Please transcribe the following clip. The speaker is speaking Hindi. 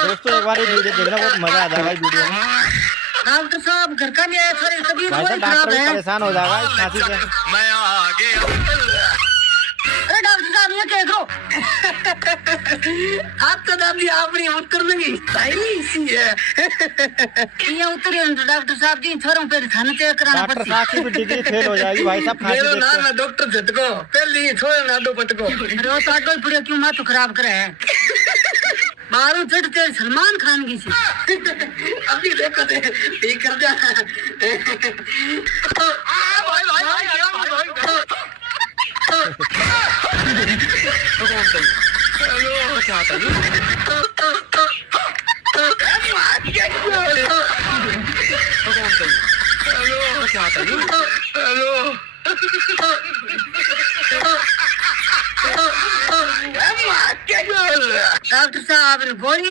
दोस्तों एक बार ये वीडियो देखना, बहुत मजा आ जाएगा इस वीडियो में। डॉक्टर साहब घर का भी आया, सारी तबीयत भाई बहुत साहब खराब डॉक्टर भी है। परेशान हो जाएगा इस खांसी से। मैं आ गया। अरे डॉक्टर साहब ये क्या करो आप तो दादी अपनी उतर लगी टाइम इसी है ये उतरे डॉक्टर साहब जी छोरों पे थाने चेक कराना डॉक्टर पड़ती साहब की भी डिग्री फेल हो जाएगी भाई साहब खांसी मेरा देख नाम के। है डॉक्टर झटको पहले छोरे ना दो पटको अरे वो तो आडो पड़े क्यों माथो खराब करे है मारू चढ़ते सलमान खान की सी अभी देखो दे ये कर जा हेलो क्या